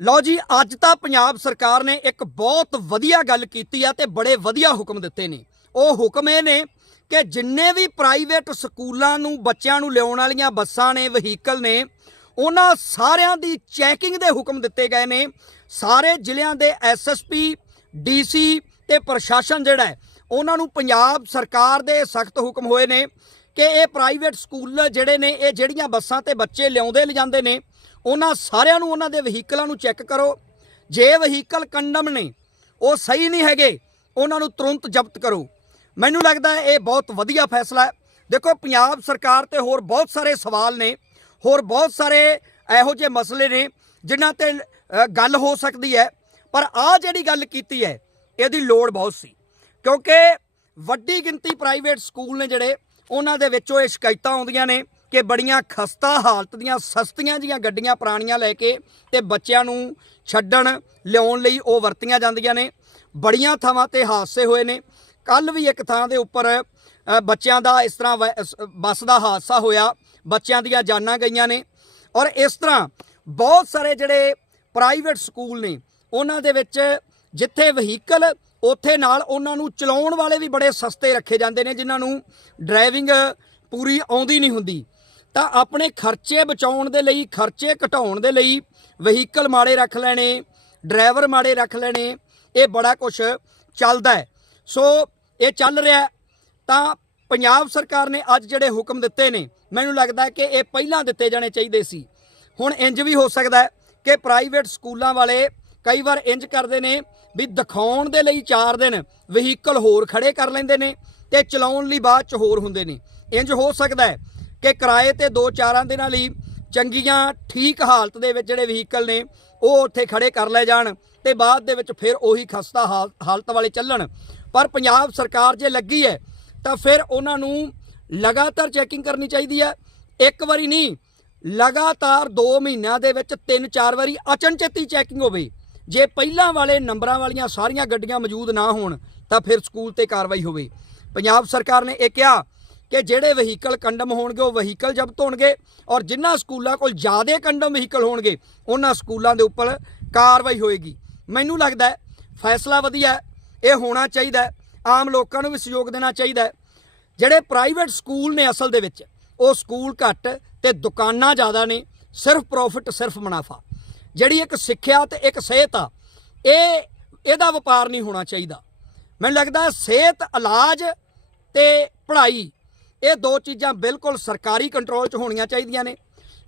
ਲਓ ਜੀ, ਅੱਜ ਤਾਂ ਪੰਜਾਬ ਸਰਕਾਰ ਨੇ ਇੱਕ ਬਹੁਤ ਵਧੀਆ ਗੱਲ ਕੀਤੀ ਆ ਤੇ ਬੜੇ ਵਧੀਆ ਹੁਕਮ ਦਿੱਤੇ ਨੇ। ਉਹ ਹੁਕਮ ਇਹ ਨੇ ਕਿ ਜਿੰਨੇ ਵੀ ਪ੍ਰਾਈਵੇਟ ਸਕੂਲਾਂ ਨੂੰ, ਬੱਚਿਆਂ ਨੂੰ ਲਿਆਉਣ ਵਾਲੀਆਂ ਬੱਸਾਂ ਨੇ, ਵਹੀਕਲ ਨੇ, ਉਹਨਾਂ ਸਾਰਿਆਂ ਦੀ ਚੈਕਿੰਗ ਦੇ ਹੁਕਮ ਦਿੱਤੇ ਗਏ ਨੇ। ਸਾਰੇ ਜ਼ਿਲ੍ਹਿਆਂ ਦੇ ਐਸਐਸਪੀ ਡੀਸੀ ਤੇ ਪ੍ਰਸ਼ਾਸਨ ਜਿਹੜਾ ਹੈ, ਉਹਨਾਂ ਨੂੰ ਪੰਜਾਬ ਸਰਕਾਰ ਦੇ ਸਖਤ ਹੁਕਮ ਹੋਏ ਨੇ ਕਿ ਇਹ ਪ੍ਰਾਈਵੇਟ ਸਕੂਲ ਜਿਹੜੇ ਨੇ, ਇਹ ਜਿਹੜੀਆਂ ਬੱਸਾਂ ਤੇ ਬੱਚੇ ਲਿਆਉਂਦੇ ਲਿਜਾਂਦੇ ਨੇ ਉਹਨਾਂ ਸਾਰਿਆਂ ਨੂੰ ਉਹਨਾਂ ਦੇ ਵਹੀਕਲਾਂ ਨੂੰ ਚੈੱਕ ਕਰੋ। ਜੇ ਵਹੀਕਲ ਕੰਡਮ ਨੇ, ਉਹ ਸਹੀ ਨਹੀਂ ਹੈਗੇ, ਉਹਨਾਂ ਨੂੰ ਤੁਰੰਤ ਜ਼ਬਤ ਕਰੋ। ਮੈਨੂੰ ਲੱਗਦਾ ਇਹ ਬਹੁਤ ਵਧੀਆ ਫੈਸਲਾ ਹੈ। ਦੇਖੋ, ਪੰਜਾਬ ਸਰਕਾਰ ਤੇ ਹੋਰ ਬਹੁਤ ਸਾਰੇ ਸਵਾਲ ਨੇ, ਹੋਰ ਬਹੁਤ ਸਾਰੇ ਇਹੋ ਜਿਹੇ ਮਸਲੇ ਨੇ, ਜਿਨ੍ਹਾਂ ਤੇ ਗੱਲ ਹੋ ਸਕਦੀ ਹੈ। ਪਰ ਆ ਜਿਹੜੀ ਗੱਲ ਕੀਤੀ ਹੈ, ਇਹਦੀ ਲੋੜ ਬਹੁਤ ਸੀ। ਕਿਉਂਕਿ ਵੱਡੀ ਗਿਣਤੀ ਪ੍ਰਾਈਵੇਟ ਸਕੂਲ ਨੇ ਜਿਹੜੇ, ਉਹਨਾਂ ਦੇ ਵਿੱਚੋਂ ਇਹ ਸ਼ਿਕਾਇਤਾਂ ਆਉਂਦੀਆਂ ਨੇ। ਕਿ ਬੜੀਆਂ ਖਸਤਾ ਹਾਲਤ ਦੀਆਂ ਸਸਤੀਆਂ ਜੀਆਂ ਗੱਡੀਆਂ ਪੁਰਾਣੀਆਂ ਲੈ ਕੇ ਤੇ ਬੱਚਿਆਂ ਨੂੰ ਛੱਡਣ, ਲਿਆਉਣ ਲਈ ਉਹ ਵਰਤੀਆਂ ਜਾਂਦੀਆਂ ਨੇ। ਬੜੀਆਂ ਥਾਵਾਂ ਤੇ ਹਾਦਸੇ ਹੋਏ ਨੇ। ਕੱਲ ਵੀ ਇੱਕ ਥਾਂ ਦੇ ਉੱਪਰ ਬੱਚਿਆਂ ਦਾ ਇਸ ਤਰ੍ਹਾਂ ਵ- ਬੱਸ ਦਾ ਹਾਦਸਾ ਹੋਇਆ। ਬੱਚਿਆਂ ਦੀਆਂ ਜਾਨਾਂ ਗਈਆਂ ਨੇ। ਔਰ ਇਸ ਤਰ੍ਹਾਂ ਬਹੁਤ ਸਾਰੇ ਜਿਹੜੇ ਪ੍ਰਾਈਵੇਟ ਸਕੂਲ ਨੇ, ਉਹਨਾਂ ਦੇ ਵਿੱਚ ਜਿੱਥੇ ਵਹੀਕਲ, ਉੱਥੇ ਨਾਲ ਉਹਨਾਂ ਨੂੰ ਚਲਾਉਣ ਵਾਲੇ ਵੀ ਬੜੇ ਸਸਤੇ ਰੱਖੇ ਜਾਂਦੇ ਨੇ, ਜਿਨ੍ਹਾਂ ਨੂੰ ਡਰਾਈਵਿੰਗ ਪੂਰੀ ਆਉਂਦੀ ਨਹੀਂ ਹੁੰਦੀ। ਤਾਂ ਆਪਣੇ ਖਰਚੇ ਬਚਾਉਣ ਦੇ ਲਈ, ਖਰਚੇ ਘਟਾਉਣ ਦੇ ਲਈ ਵਹੀਕਲ ਮਾੜੇ ਰੱਖ ਲੈਣੇ, ਡਰਾਈਵਰ ਮਾੜੇ ਰੱਖ ਲੈਣੇ, ਇਹ ਬੜਾ ਕੁਝ ਚੱਲਦਾ ਹੈ। ਸੋ ਇਹ ਚੱਲ ਰਿਹਾ ਤਾਂ ਪੰਜਾਬ ਸਰਕਾਰ ਨੇ ਅੱਜ ਜਿਹੜੇ ਹੁਕਮ ਦਿੱਤੇ ਨੇ, ਮੈਨੂੰ ਲੱਗਦਾ ਕਿ ਇਹ ਪਹਿਲਾਂ ਦਿੱਤੇ ਜਾਣੇ ਚਾਹੀਦੇ ਸੀ। ਹੁਣ ਇੰਜ ਵੀ ਹੋ ਸਕਦਾ ਕਿ ਪ੍ਰਾਈਵੇਟ ਸਕੂਲਾਂ ਵਾਲੇ ਕਈ ਵਾਰ ਇੰਜ ਕਰਦੇ ਨੇ ਵੀ ਦਿਖਾਉਣ ਦੇ ਲਈ 4 ਦਿਨ ਵਹੀਕਲ ਹੋਰ ਖੜੇ ਕਰ ਲੈਂਦੇ ਨੇ ਤੇ ਚਲਾਉਣ ਲਈ ਬਾਅਦ ਚ ਹੋਰ ਹੁੰਦੇ ਨੇ। ਇੰਜ ਹੋ ਸਕਦਾ ਹੈ ਕਿ ਕਿਰਾਏ ਤੇ 2-4 ਦਿਨਾਂ ਲਈ ਚੰਗੀਆਂ ਠੀਕ ਹਾਲਤ ਦੇ ਵਿੱਚ ਜਿਹੜੇ ਵਹੀਕਲ ਨੇ, ਉਹ ਉੱਥੇ ਖੜੇ ਕਰ ਲਏ ਜਾਣ ਤੇ ਬਾਅਦ ਦੇ ਵਿੱਚ ਫਿਰ ਉਹੀ ਖਸਤਾ ਹਾਲ- ਹਾਲਤ ਵਾਲੇ ਚੱਲਣ। ਪਰ ਪੰਜਾਬ ਸਰਕਾਰ ਜੇ ਲੱਗੀ ਹੈ, ਤਾਂ ਫਿਰ ਉਹਨਾਂ ਨੂੰ ਲਗਾਤਾਰ ਚੈਕਿੰਗ ਕਰਨੀ ਚਾਹੀਦੀ ਹੈ। ਇੱਕ ਵਾਰੀ ਨਹੀਂ, ਲਗਾਤਾਰ 2 ਮਹੀਨਿਆਂ ਦੇ ਵਿੱਚ 3-4 ਵਾਰੀ ਅਚਨਚੇਤੀ ਚੈਕਿੰਗ ਹੋਵੇ। ਜੇ ਪਹਿਲਾਂ ਵਾਲੇ ਨੰਬਰਾਂ ਵਾਲੀਆਂ ਸਾਰੀਆਂ ਗੱਡੀਆਂ ਮੌਜੂਦ ਨਾ ਹੋਣ, ਤਾਂ ਫਿਰ ਸਕੂਲ ਤੇ ਕਾਰਵਾਈ ਹੋਵੇ। ਪੰਜਾਬ ਸਰਕਾਰ ਨੇ ਇਹ ਕਿਹਾ ਕਿ ਜਿਹੜੇ ਵਹੀਕਲ ਕੰਡਮ ਹੋਣਗੇ, ਉਹ ਵਹੀਕਲ ਜ਼ਬਤ ਹੋਣਗੇ ਔਰ ਜਿਨ੍ਹਾਂ ਸਕੂਲਾਂ ਕੋਲ ਜ਼ਿਆਦਾ ਕੰਡਮ ਵਹੀਕਲ ਹੋਣਗੇ, ਉਹਨਾਂ ਸਕੂਲਾਂ ਦੇ ਉੱਪਰ ਕਾਰਵਾਈ ਹੋਏਗੀ। ਮੈਨੂੰ ਲੱਗਦਾ ਹੈ, ਫੈਸਲਾ ਵਧੀਆ ਹੈ, ਇਹ ਹੋਣਾ ਚਾਹੀਦਾ ਹੈ, ਆਮ ਲੋਕਾਂ ਨੂੰ ਵੀ ਸਹਿਯੋਗ ਦੇਣਾ ਚਾਹੀਦਾ ਹੈ। ਜਿਹੜੇ ਪ੍ਰਾਈਵੇਟ ਸਕੂਲ ਨੇ ਅਸਲ ਦੇ ਵਿੱਚ, ਉਹ ਸਕੂਲ ਘੱਟ ਤੇ ਦੁਕਾਨਾਂ ਜ਼ਿਆਦਾ ਨੇ, ਸਿਰਫ ਪ੍ਰੋਫਿਟ ਸਿਰਫ ਮੁਨਾਫਾ। ਜਿਹੜੀ ਇੱਕ ਸਿੱਖਿਆ ਤੇ ਇੱਕ ਸਿਹਤ ਆ, ਇਹ, ਇਹਦਾ ਵਪਾਰ ਨਹੀਂ ਹੋਣਾ ਚਾਹੀਦਾ। ਮੈਨੂੰ ਲੱਗਦਾ ਸਿਹਤ, ਇਲਾਜ ਤੇ ਪੜ੍ਹਾਈ ਇਹ ਦੋ ਚੀਜ਼ਾਂ ਬਿਲਕੁਲ ਸਰਕਾਰੀ ਕੰਟਰੋਲ 'ਚ ਹੋਣੀਆਂ ਚਾਹੀਦੀਆਂ ਨੇ।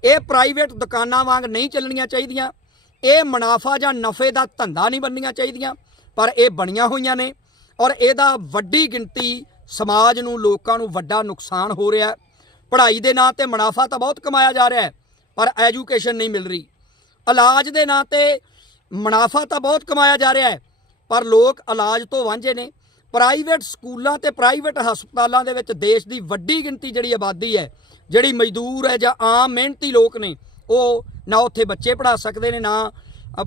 ਇਹ ਪ੍ਰਾਈਵੇਟ ਦੁਕਾਨਾਂ ਵਾਂਗ ਨਹੀਂ ਚੱਲਣੀਆਂ ਚਾਹੀਦੀਆਂ। ਇਹ ਮੁਨਾਫਾ ਜਾਂ ਨਫੇ ਦਾ ਧੰਦਾ ਨਹੀਂ ਬਣਨੀਆਂ ਚਾਹੀਦੀਆਂ, ਪਰ ਇਹ ਬਣੀਆਂ ਹੋਈਆਂ ਨੇ ਔਰ ਇਹਦਾ ਵੱਡੀ ਗਿਣਤੀ ਸਮਾਜ ਨੂੰ, ਲੋਕਾਂ ਨੂੰ ਵੱਡਾ ਨੁਕਸਾਨ ਹੋ ਰਿਹਾ ਪੜ੍ਹਾਈ ਦੇ ਨਾਂ ਤੇ ਮੁਨਾਫਾ ਤਾਂ ਬਹੁਤ ਕਮਾਇਆ ਜਾ ਰਿਹਾ ਹੈ, ਪਰ ਐਜੂਕੇਸ਼ਨ ਨਹੀਂ ਮਿਲ ਰਹੀ। ਇਲਾਜ ਦੇ ਨਾਂ ਤੇ ਮੁਨਾਫਾ ਤਾਂ ਬਹੁਤ ਕਮਾਇਆ ਜਾ ਰਿਹਾ ਹੈ, ਪਰ ਲੋਕ ਇਲਾਜ ਤੋਂ ਵਾਂਝੇ ਨੇ। ਪ੍ਰਾਈਵੇਟ ਸਕੂਲਾਂ ਤੇ ਪ੍ਰਾਈਵੇਟ ਹਸਪਤਾਲਾਂ ਦੇ ਵਿੱਚ ਦੇਸ਼ ਦੀ ਵੱਡੀ ਗਿਣਤੀ ਜਿਹੜੀ ਆਬਾਦੀ ਹੈ, ਜਿਹੜੀ ਮਜ਼ਦੂਰ ਹੈ ਜਾਂ ਆਮ ਮਿਹਨਤੀ ਲੋਕ ਨੇ, ਉਹ ਨਾ ਉੱਥੇ ਬੱਚੇ ਪੜ੍ਹਾ ਸਕਦੇ ਨੇ, ਨਾ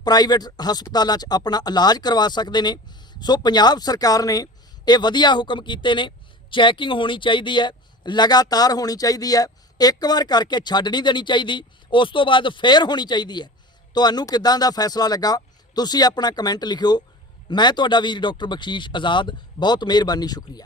ਪ੍ਰਾਈਵੇਟ ਹਸਪਤਾਲਾਂ 'ਚ ਆਪਣਾ ਇਲਾਜ ਕਰਵਾ ਸਕਦੇ ਨੇ। ਸੋ ਪੰਜਾਬ ਸਰਕਾਰ ਨੇ ਇਹ ਵਧੀਆ ਹੁਕਮ ਕੀਤੇ ਨੇ, ਚੈਕਿੰਗ ਹੋਣੀ ਚਾਹੀਦੀ ਹੈ, ਲਗਾਤਾਰ ਹੋਣੀ ਚਾਹੀਦੀ ਹੈ, ਇੱਕ ਵਾਰ ਕਰਕੇ ਛੱਡ ਨਹੀਂ ਦੇਣੀ ਚਾਹੀਦੀ, ਉਸ ਤੋਂ ਬਾਅਦ ਫੇਰ ਹੋਣੀ ਚਾਹੀਦੀ ਹੈ। ਤੁਹਾਨੂੰ ਕਿੱਦਾਂ ਦਾ ਫੈਸਲਾ ਲੱਗਾ, ਤੁਸੀਂ ਆਪਣਾ ਕਮੈਂਟ ਲਿਖਿਓ। ਮੈਂ ਤੁਹਾਡਾ ਵੀਰ ਡਾਕਟਰ ਬਖਸ਼ੀਸ਼ ਆਜ਼ਾਦ ਬਹੁਤ ਮਿਹਰਬਾਨੀ ਸ਼ੁਕਰੀਆ।